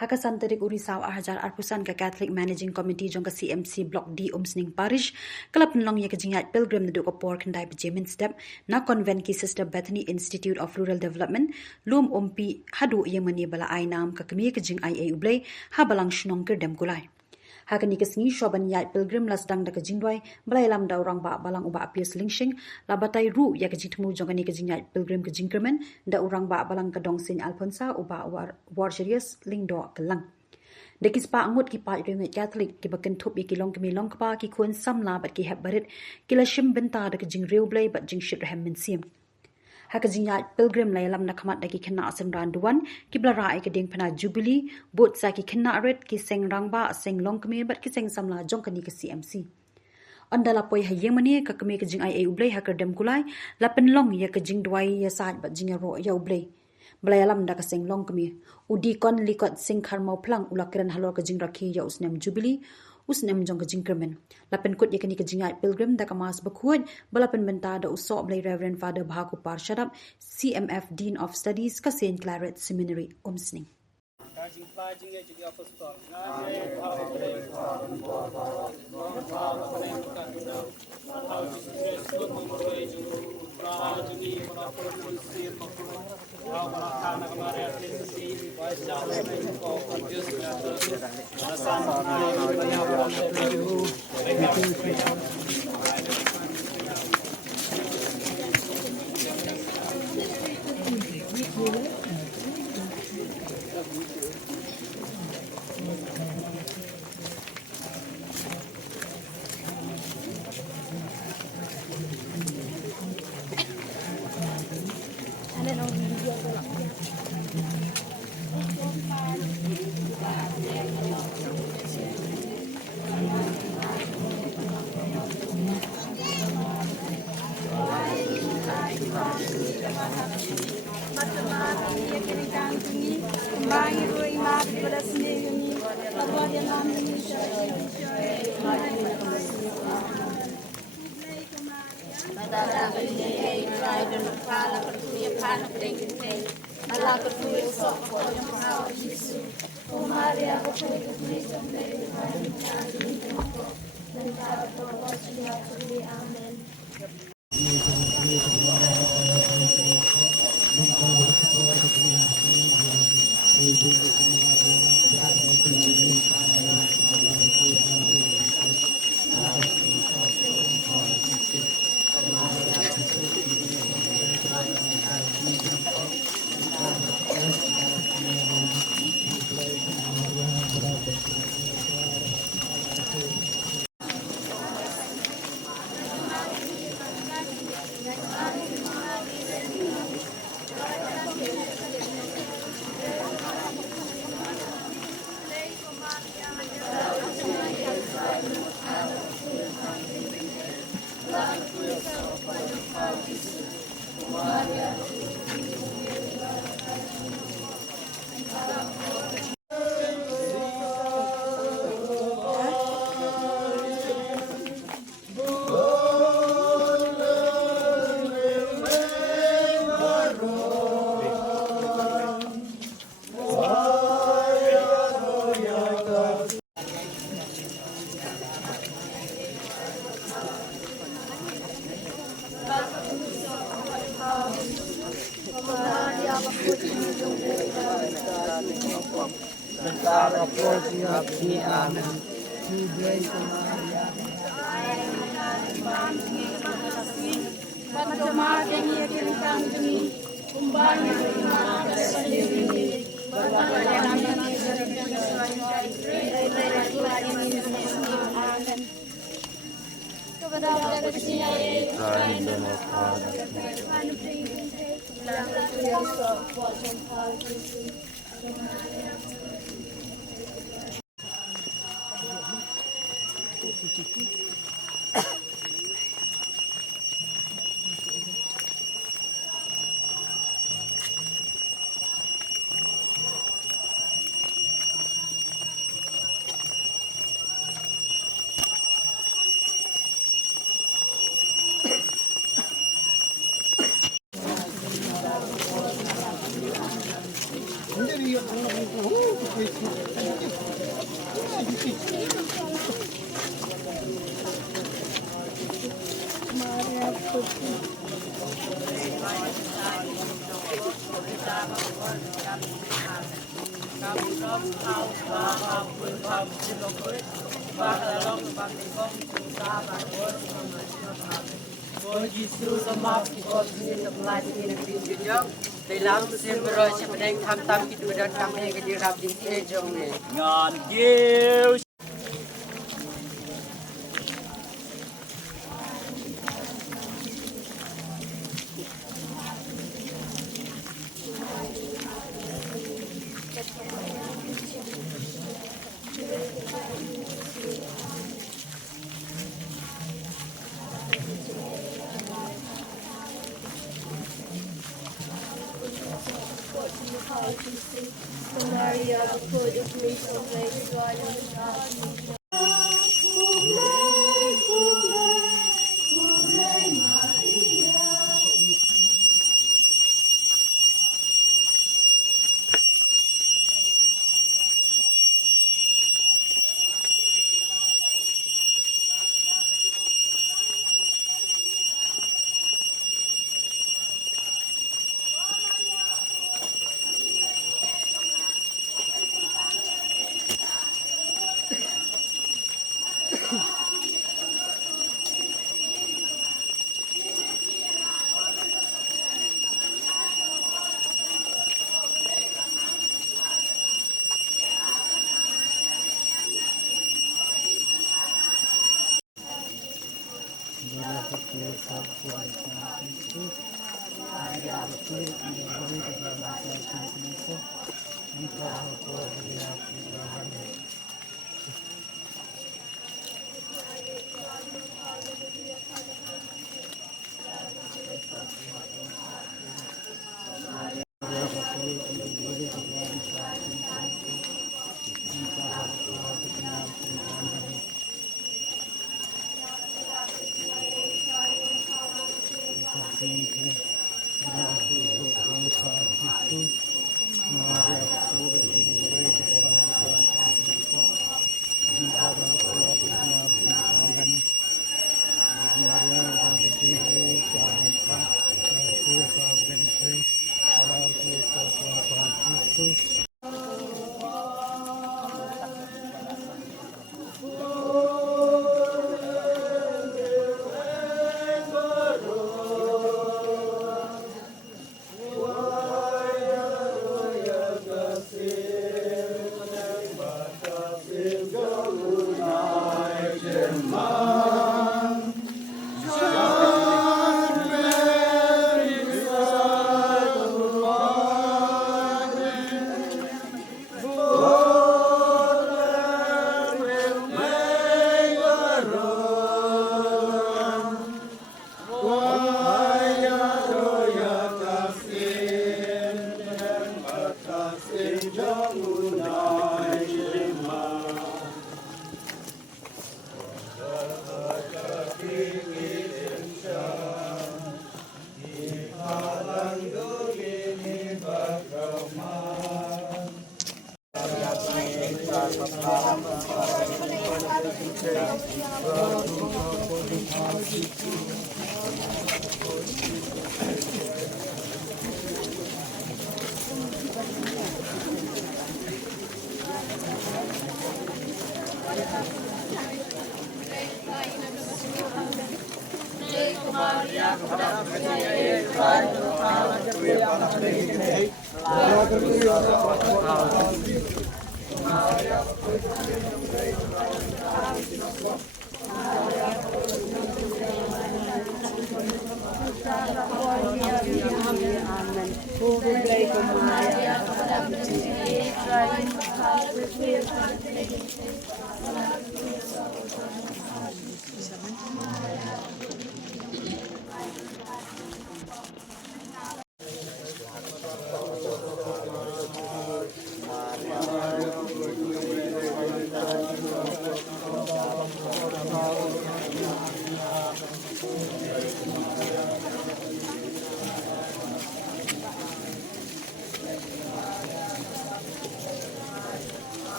Hakasan tarik urisau ahajar arpusan ke Catholic Managing Committee jong ke CMC Block D Umsning Parish kelap nlong ye kejingat pilgrim neduk ke por kendai bejemin step na konven ki Sister Bethany Institute of Rural Development lum umpi hadu ye meni bala ainam ke kemi kejing IA ublay ha balang shnong kerdem kulai. Hakani kesngi shoban yat pilgrim lasdang da kejingdwai balai lam da orang ba balang uba apias lingshing labatai ru ya kejitmu jongani kejing yat pilgrim kejingkermen da orang ba balang kedong sin Alfonsa uba warjerius lingdo kelang. Dekis pa angut ki pa remet Catholic ki baken thup ki long kemi long pa ki kun samla bat ki heb barit kila shim benta da kejing reublai bat jing shit rehem mensim. Hakajingat pilgrim laylam na kamat dagi kena asen randuan ki blara ai keding pana jubilee bot sa ki kena red ki seng rangba seng long kemi bat ki seng samla jong kani ke CMC andala poi haye mani ka kemi kejing ai ublai hakar dem kulai lapen long ya kejing dwai ya sat bat jing ro ya ublai belayalam da ka seng long kemi udi kon likot sing kharmau plang ulakran halor kejing rakhi ya usnem jubilee usnem jong kejing kermen lapen kut yakani kejingat pilgrim da kamas bakhud balapen benta da usok blai Reverend Father Bhaku Parshadap CMF Dean of Studies ka St Claret Seminary Umsning Ngon kêu. Maria, full of grace, O Lady, God is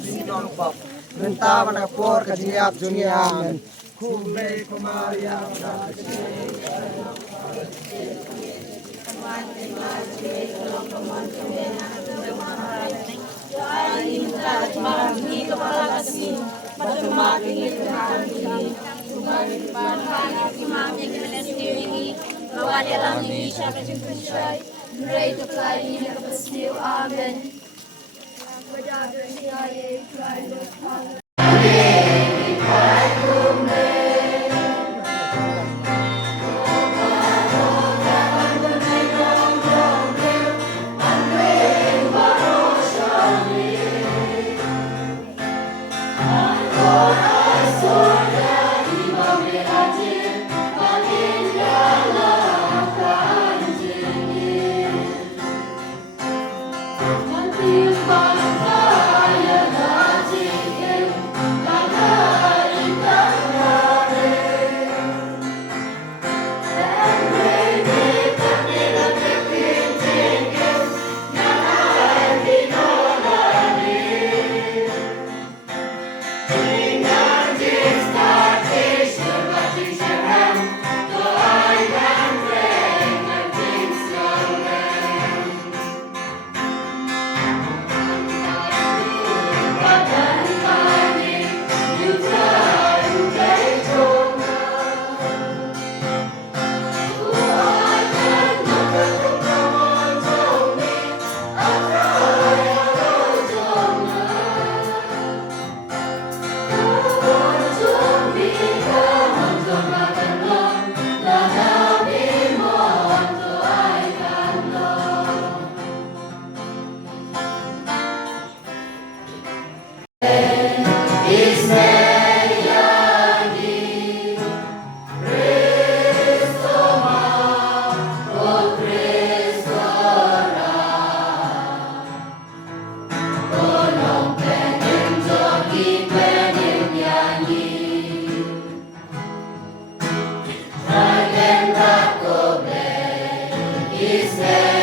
jing non pop menta mana por ka jiap dunia amen kubre kumaria Amen. Is there